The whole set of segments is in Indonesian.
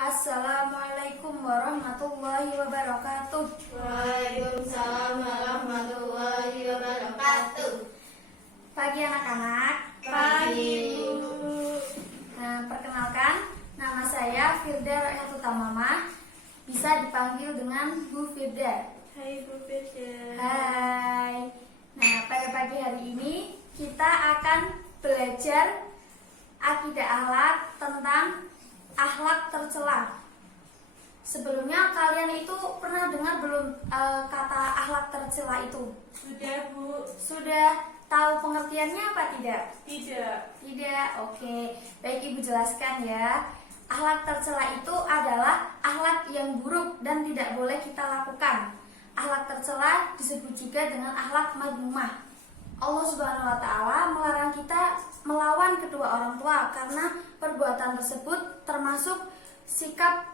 Assalamualaikum warahmatullahi wabarakatuh. Waalaikumsalam warahmatullahi wabarakatuh. Pagi anak-anak. Pagi, Bu. Perkenalkan, nama saya Firda Royatul Tamamah. Bisa dipanggil dengan Bu Firda. Hai Bu Firda. Hai. Pada pagi hari ini kita akan belajar akidah akhlak tentang akhlak tercela. Sebelumnya kalian itu pernah dengar belum kata akhlak tercela itu? Sudah, Bu. Sudah tahu pengertiannya apa tidak? Tidak. Tidak. Oke. Baik, Ibu jelaskan ya. Akhlak tercela itu adalah akhlak yang buruk dan tidak boleh kita lakukan. Akhlak tercela disebut juga dengan akhlak madmumah. Allah Subhanahu wa taala melarang kita melawan kedua orang tua karena perbuatan tersebut termasuk sikap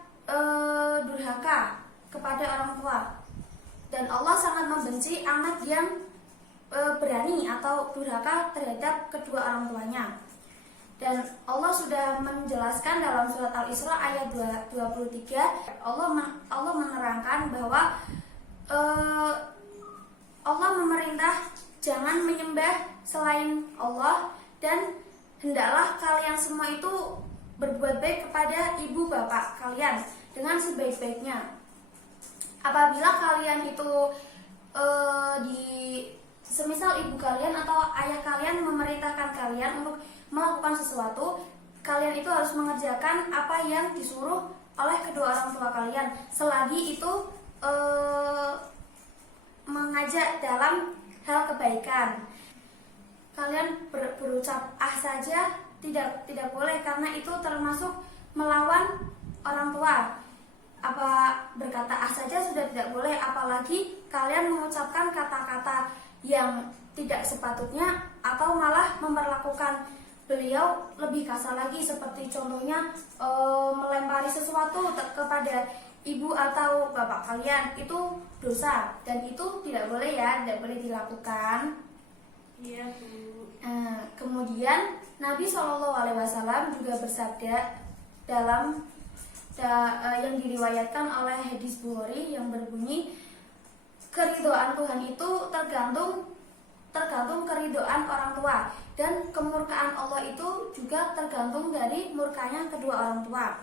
durhaka kepada orang tua. Dan Allah sangat membenci anak yang berani atau durhaka terhadap kedua orang tuanya. Dan Allah sudah menjelaskan dalam surat Al-Isra ayat 23, Allah menerangkan bahwa Allah memerintah jangan menyembah selain Allah dan hendaklah kalian semua itu berbuat baik kepada ibu bapak kalian dengan sebaik-baiknya. Apabila kalian itu semisal ibu kalian atau ayah kalian memerintahkan kalian untuk melakukan sesuatu, kalian itu harus mengerjakan apa yang disuruh oleh kedua orang tua kalian, selagi itu mengajak dalam hal kebaikan. Kalian berucap saja tidak boleh, karena itu termasuk melawan orang tua. Apa berkata saja sudah tidak boleh, apalagi kalian mengucapkan kata-kata yang tidak sepatutnya atau malah memperlakukan beliau lebih kasar lagi, seperti contohnya melempari sesuatu kepada ibu atau bapak kalian. Itu dosa dan itu tidak boleh ya, tidak boleh dilakukan. Iya, Bu. Kemudian Nabi SAW juga bersabda dalam yang diriwayatkan oleh hadis Bukhari yang berbunyi, keridhaan Tuhan itu tergantung keridhaan orang tua, dan kemurkaan Allah itu juga tergantung dari murkanya kedua orang tua.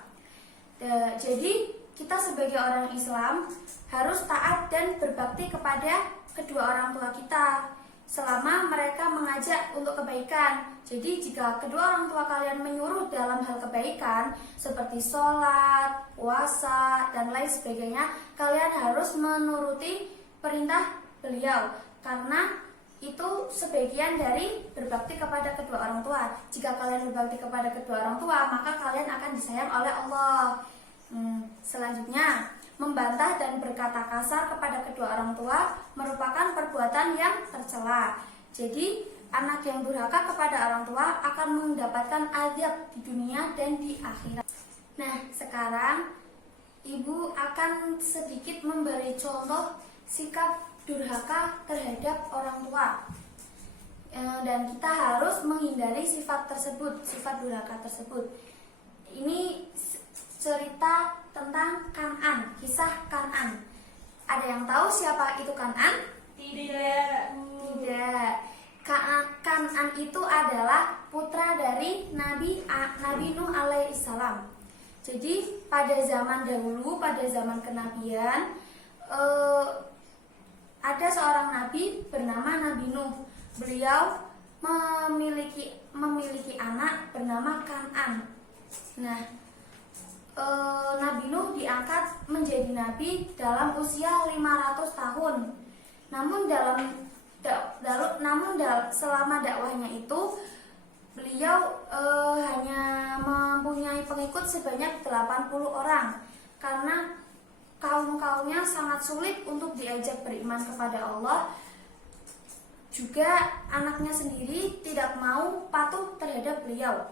Jadi kita sebagai orang Islam harus taat dan berbakti kepada kedua orang tua kita selama mereka mengajak untuk kebaikan. Jadi jika kedua orang tua kalian menyuruh dalam hal kebaikan seperti sholat, puasa, dan lain sebagainya, kalian harus menuruti perintah beliau, karena itu sebagian dari berbakti kepada kedua orang tua. Jika kalian berbakti kepada kedua orang tua, maka kalian akan disayang oleh Allah. Selanjutnya, membantah dan berkata kasar kepada kedua orang tua merupakan perbuatan yang tercela. Jadi, anak yang durhaka kepada orang tua akan mendapatkan azab di dunia dan di akhirat. Nah, sekarang Ibu akan sedikit memberi contoh sikap durhaka terhadap orang tua. Dan kita harus menghindari sifat tersebut, sifat durhaka tersebut. Ini cerita tentang Kan'an, kisah Kan'an. Ada yang tahu siapa itu Kan'an? Tidak. Tidak. Kan'an itu adalah putra dari Nabi Nuh alaihissalam. Jadi pada zaman dahulu, pada zaman kenabian, ada seorang nabi bernama Nabi Nuh. Beliau memiliki anak bernama Kan'an. Nah, Nabi Nuh diangkat menjadi nabi dalam usia 500 tahun. Namun selama dakwahnya itu beliau hanya mempunyai pengikut sebanyak 80 orang, karena kaum-kaumnya sangat sulit untuk diajak beriman kepada Allah. Juga anaknya sendiri tidak mau patuh terhadap beliau,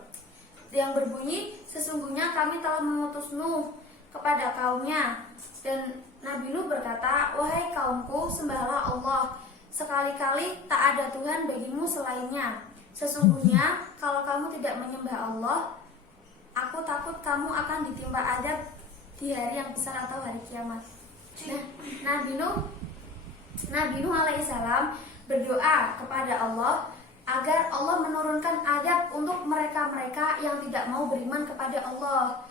yang berbunyi, sesungguhnya kami telah mengutus Nuh kepada kaumnya. Dan Nabi Nuh berkata, wahai kaumku, sembahlah Allah, sekali-kali tak ada Tuhan bagimu selainnya. Sesungguhnya kalau kamu tidak menyembah Allah, aku takut kamu akan ditimpa azab di hari yang besar atau hari kiamat. Nah, Nabi Nuh alaihissalam berdoa kepada Allah agar Allah menurunkan adab untuk mereka-mereka yang tidak mau beriman kepada Allah.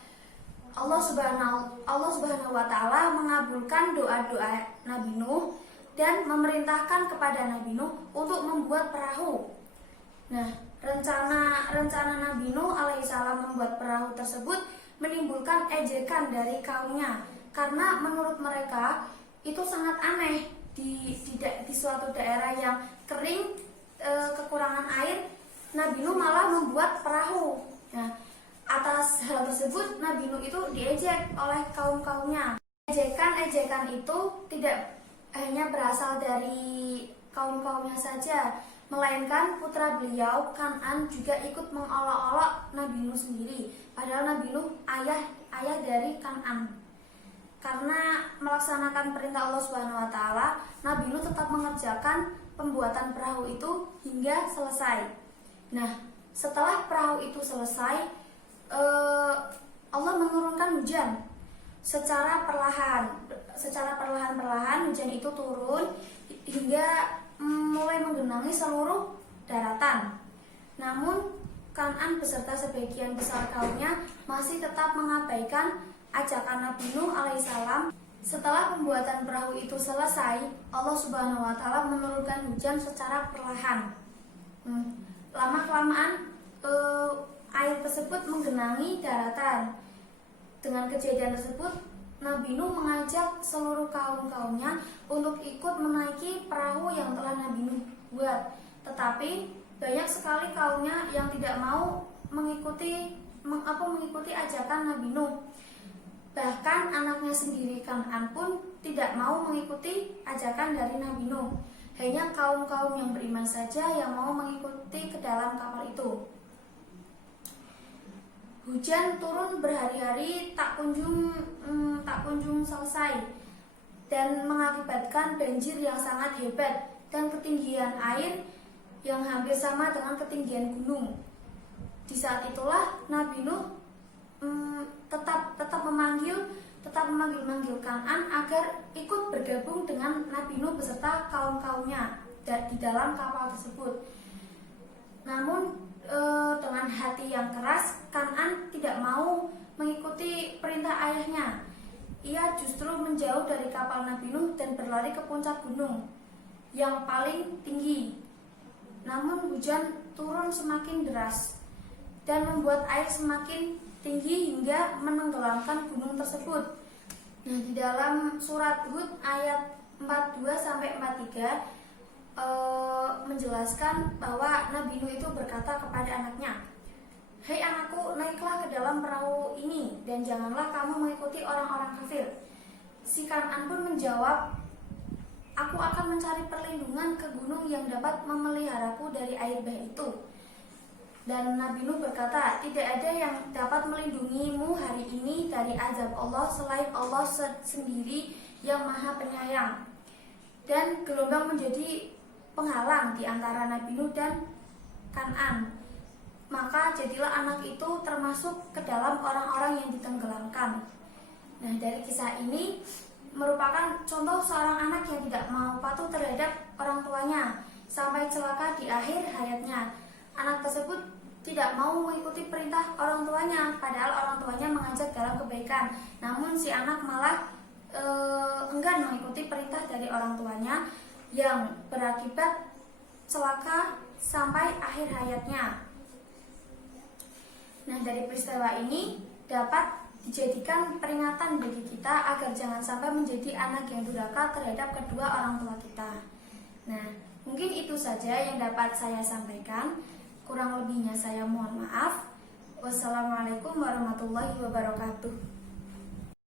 Allah Subhanahu wa taala mengabulkan doa-doa Nabi Nuh dan memerintahkan kepada Nabi Nuh untuk membuat perahu. Nah, rencana Nabi Nuh alaihissalam membuat perahu tersebut menimbulkan ejekan dari kaumnya karena menurut mereka itu sangat aneh di suatu daerah yang kering, kekurangan air, Nabi Nuh malah membuat perahu. Nah, atas hal tersebut Nabi Nuh itu diejek oleh kaum-kaumnya. Ejekan itu tidak hanya berasal dari kaum-kaumnya saja, melainkan putra beliau Kan'an juga ikut mengolok-olok Nabi Nuh sendiri. Padahal Nabi Nuh ayah dari Kan'an. Karena melaksanakan perintah Allah Subhanahu wa taala, Nabi Nuh tetap mengerjakan pembuatan perahu itu hingga selesai. Nah, setelah perahu itu selesai, Allah menurunkan hujan secara perlahan hujan itu turun hingga mulai menggenangi seluruh daratan. Namun Kan'an beserta sebagian besar kaumnya masih tetap mengabaikan ajakan Nabi Nuh alaihissalam. Setelah pembuatan perahu itu selesai, Allah Subhanahu wa taala menurunkan hujan secara perlahan. Lama-kelamaan air tersebut menggenangi daratan. Dengan kejadian tersebut, Nabi Nuh mengajak seluruh kaumnya untuk ikut menaiki perahu yang telah Nabi Nuh buat. Tetapi banyak sekali kaumnya yang tidak mau mengikuti ajakan Nabi Nuh. Bahkan anaknya sendiri Kan'an pun tidak mau mengikuti ajakan dari Nabi Nuh. Hanya kaum-kaum yang beriman saja yang mau mengikuti ke dalam kapal itu. Hujan turun berhari-hari tak kunjung selesai dan mengakibatkan banjir yang sangat hebat dan ketinggian air yang hampir sama dengan ketinggian gunung. Di saat itulah Nabi Nuh tetap memanggil Kan'an agar ikut bergabung dengan Nabi Nuh beserta kaum-kaumnya di dalam kapal tersebut. Namun dengan hati yang keras, Kan'an tidak mau mengikuti perintah ayahnya. Ia justru menjauh dari kapal Nabi Nuh dan berlari ke puncak gunung yang paling tinggi. Namun hujan turun semakin deras dan membuat air semakin tinggi hingga menenggelamkan gunung tersebut. Nah, di dalam surat Hud ayat 42-43 menjelaskan bahwa Nabi Nuh itu berkata kepada anaknya, "Hai anakku, naiklah ke dalam perahu ini dan janganlah kamu mengikuti orang-orang kafir." Si Kan'an pun menjawab, "Aku akan mencari perlindungan ke gunung yang dapat memeliharaku dari air bah itu." Dan Nabi Nuh berkata, "Tidak ada yang dapat melindungimu hari ini dari azab Allah selain Allah sendiri yang Maha Penyayang." Dan gelombang menjadi penghalang di antara Nabi Nuh dan Kan'an. Maka jadilah anak itu termasuk ke dalam orang-orang yang ditenggelamkan. Nah, dari kisah ini merupakan contoh seorang anak yang tidak mau patuh terhadap orang tuanya sampai celaka di akhir hayatnya. Anak tersebut tidak mau mengikuti perintah orang tuanya, padahal orang tuanya mengajak dalam kebaikan. Namun si anak malah enggan mengikuti perintah dari orang tuanya yang berakibat celaka sampai akhir hayatnya. Nah, dari peristiwa ini dapat dijadikan peringatan bagi kita agar jangan sampai menjadi anak yang durhaka terhadap kedua orang tua kita. Nah, mungkin itu saja yang dapat saya sampaikan. Kurang lebihnya saya mohon maaf. Wassalamualaikum warahmatullahi wabarakatuh.